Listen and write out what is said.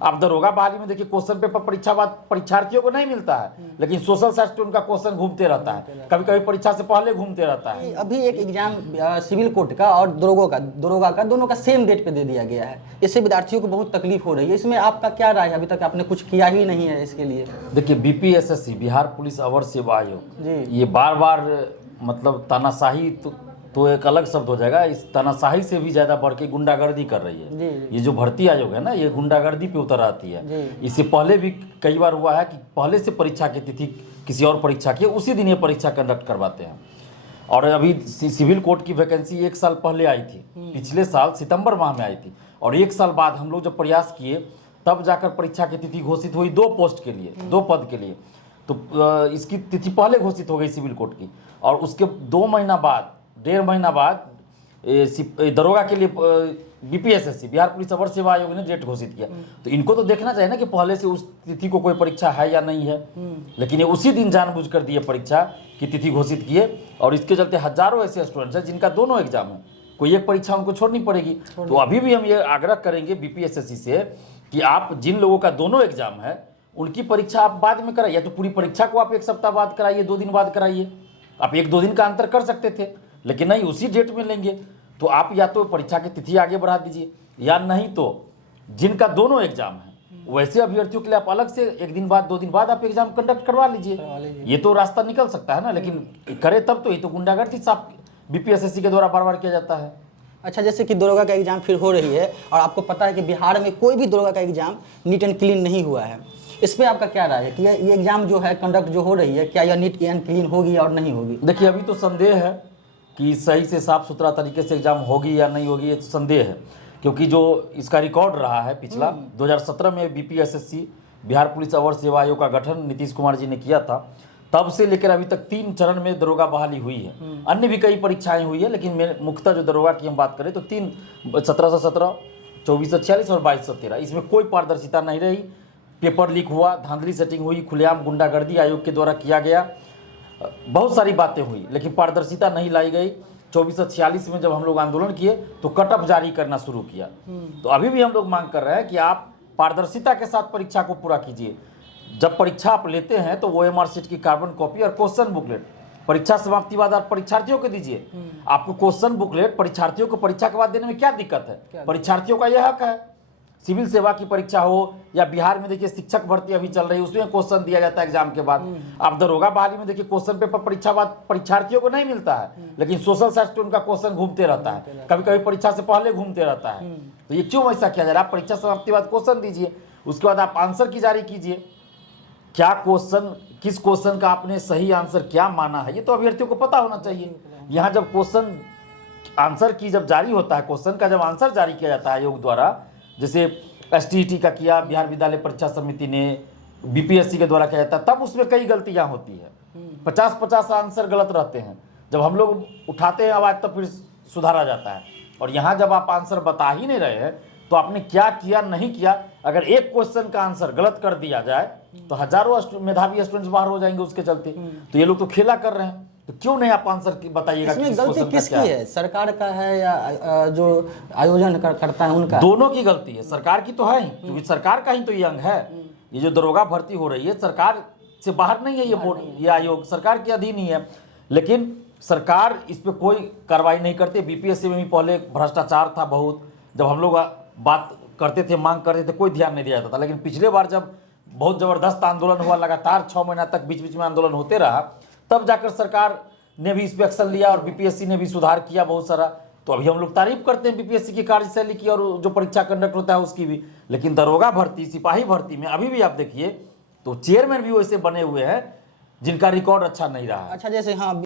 आप दरोगा बहाली में देखिए क्वेश्चन पेपर परीक्षा बाद परीक्षार्थियों को नहीं मिलता है, लेकिन सोशल साइंस पे उनका क्वेश्चन घूमते रहता है, कभी कभी परीक्षा से पहले घूमते रहता है। अभी एक एग्जाम सिविल कोर्ट का और दरोगा का दोनों का सेम डेट पे दे दिया गया है। इससे विद्यार्थियों को बहुत तकलीफ हो रही है। इसमें आपका क्या राय है? अभी तक आपने कुछ किया ही नहीं है इसके लिए। देखिए बीपीएसएससी बिहार पुलिस अवर सेवा आयोग जी। ये बार बार मतलब तानाशाही तो एक अलग शब्द हो जाएगा, इस तानाशाही से भी ज़्यादा बढ़ के गुंडागर्दी कर रही है। जी। ये जो भर्ती आयोग है ना, ये गुंडागर्दी पे उतर आती है। जी। इससे पहले भी कई बार हुआ है कि पहले से परीक्षा की तिथि किसी और परीक्षा की उसी दिन ये परीक्षा कंडक्ट करवाते हैं। और अभी सिविल कोर्ट की वैकेंसी 1 साल पहले आई थी, पिछले साल सितंबर माह में आई थी, और 1 साल बाद हम लोग जब प्रयास किए तब जाकर परीक्षा की तिथि घोषित हुई 2 पोस्ट के लिए, 2 पद के लिए। तो इसकी तिथि पहले घोषित हो गई सिविल कोर्ट की, और उसके 2 महीना बाद, 1.5 महीना बाद दरोगा के लिए बीपीएसएससी बिहार पुलिस अवर सेवा आयोग ने डेट घोषित किया। तो इनको तो देखना चाहिए ना कि पहले से उस तिथि को कोई परीक्षा है या नहीं है, लेकिन ये उसी दिन जानबूझकर दिए परीक्षा की तिथि घोषित किए, और इसके चलते हजारों ऐसे स्टूडेंट्स हैं जिनका दोनों एग्जाम है, कोई एक परीक्षा उनको छोड़नी पड़ेगी। तो अभी भी हम ये आग्रह करेंगे बीपीएसएससी से कि आप जिन लोगों का दोनों एग्जाम है उनकी परीक्षा आप बाद में कराइए, तो पूरी परीक्षा को आप 1 सप्ताह बाद कराइए, 2 दिन बाद कराइए। आप 1-2 दिन का अंतर कर सकते थे, लेकिन नहीं, उसी डेट में लेंगे। तो आप या तो परीक्षा की तिथि आगे बढ़ा दीजिए, या नहीं तो जिनका दोनों एग्जाम है वैसे अभ्यर्थियों के लिए आप अलग से 1 दिन बाद, 2 दिन बाद आप एग्जाम कंडक्ट करवा लीजिए। ये तो रास्ता निकल सकता है ना, लेकिन करे तब तो। ये तो गुंडागर्दी साफ बीपीएसएससी के द्वारा बार बार किया जाता है। अच्छा, जैसे कि दरोगा का एग्जाम फिर हो रही है, और आपको पता है कि बिहार में कोई भी दरोगा का एग्जाम नीट एंड क्लीन नहीं हुआ है। इस पर आपका क्या राय है कि ये एग्जाम जो है कंडक्ट जो हो रही है, क्या यह नीट एंड क्लीन होगी और नहीं होगी? देखिए अभी तो संदेह है कि सही से साफ सुथरा तरीके से एग्जाम होगी या नहीं होगी, ये तो संदेह है, क्योंकि जो इसका रिकॉर्ड रहा है पिछला 2017 में बीपीएसएससी बिहार पुलिस अवर सेवा आयोग का गठन नीतीश कुमार जी ने किया था, तब से लेकर अभी तक 3 चरण में दरोगा बहाली हुई है। अन्य भी कई परीक्षाएं हुई है, लेकिन मुख्यतः जो दरोगा की हम बात करें तो 3, 1717, 2446 और 2213, इसमें कोई पारदर्शिता नहीं रही। पेपर लीक हुआ, धांधली सेटिंग हुई, खुलेआम गुंडागर्दी आयोग के द्वारा किया गया, बहुत सारी बातें हुई, लेकिन पारदर्शिता नहीं लाई गई। 2446 में जब हम लोग आंदोलन किए तो कट ऑफ जारी करना शुरू किया। तो अभी भी हम लोग मांग कर रहे हैं कि आप पारदर्शिता के साथ परीक्षा को पूरा कीजिए। जब परीक्षा आप लेते हैं तो OMR शीट की कार्बन कॉपी और क्वेश्चन बुकलेट परीक्षा समाप्ति बाद आप परीक्षार्थियों को दीजिए। आपको क्वेश्चन बुकलेट परीक्षार्थियों को परीक्षा के बाद देने में क्या दिक्कत है? परीक्षार्थियों का यह हक है। सिविल सेवा की परीक्षा हो या बिहार में देखिए शिक्षक भर्ती अभी चल रही है, उसमें क्वेश्चन दिया जाता है एग्जाम के बाद। आप दरोगा बहाली में देखिए क्वेश्चन पेपर परीक्षा बाद परीक्षार्थियों को नहीं मिलता है, लेकिन सोशल साइंस पे उनका क्वेश्चन घूमते रहता है, कभी कभी परीक्षा से पहले घूमते रहता है। तो ये क्यों ऐसा किया जा रहा है? आप परीक्षा समाप्ति बाद क्वेश्चन दीजिए, उसके बाद आप आंसर की जारी कीजिए। क्या क्वेश्चन, किस क्वेश्चन का आपने सही आंसर क्या माना है, ये तो अभ्यर्थियों को पता होना चाहिए। यहाँ जब क्वेश्चन आंसर की जब जारी होता है, क्वेश्चन का जब आंसर जारी किया जाता है आयोग द्वारा, जैसे STET का किया, बिहार विद्यालय परीक्षा समिति ने, बीपीएससी के द्वारा किया जाता है, तब उसमें कई गलतियां होती है। 50-50 आंसर गलत रहते हैं। जब हम लोग उठाते हैं आवाज तब फिर सुधारा जाता है। और यहाँ जब आप आंसर बता ही नहीं रहे हैं तो आपने क्या किया नहीं किया, अगर एक क्वेश्चन का आंसर गलत कर दिया जाए तो हजारों मेधावी स्टूडेंट्स बाहर हो जाएंगे उसके चलते। तो ये लोग तो खेला कर रहे हैं, तो क्यों नहीं आप आंसर बताइएगा? इसमें गलती किसकी है? सरकार का है या जो आयोजन करता है उनका? दोनों की गलती है। सरकार की तो है ही, क्योंकि सरकार का ही तो ये अंग है। ये जो दरोगा भर्ती हो रही है सरकार से बाहर नहीं है, ये बोर्ड, ये आयोग सरकार के अधीन ही है, लेकिन सरकार इस पर कोई कार्रवाई नहीं करती। बीपीएससी में भी पहले भ्रष्टाचार था बहुत, जब हम लोग बात करते थे, मांग करते थे, कोई ध्यान नहीं दिया जाता था। लेकिन पिछले बार जब बहुत जबरदस्त आंदोलन हुआ, लगातार 6 महीना तक बीच बीच में आंदोलन होते रहा, तब जाकर सरकार ने भी इस पर एक्शन लिया और बीपीएससी ने भी सुधार किया बहुत सारा। तो अभी हम लोग तारीफ करते हैं बीपीएससी की कार्यशैली की और जो परीक्षा कंडक्ट होता है उसकी भी। लेकिन दरोगा भर्ती, सिपाही भर्ती में अभी भी आप देखिए तो चेयरमैन भी वैसे बने हुए हैं जिनका रिकॉर्ड अच्छा नहीं रहा है। अच्छा, जैसे हाँ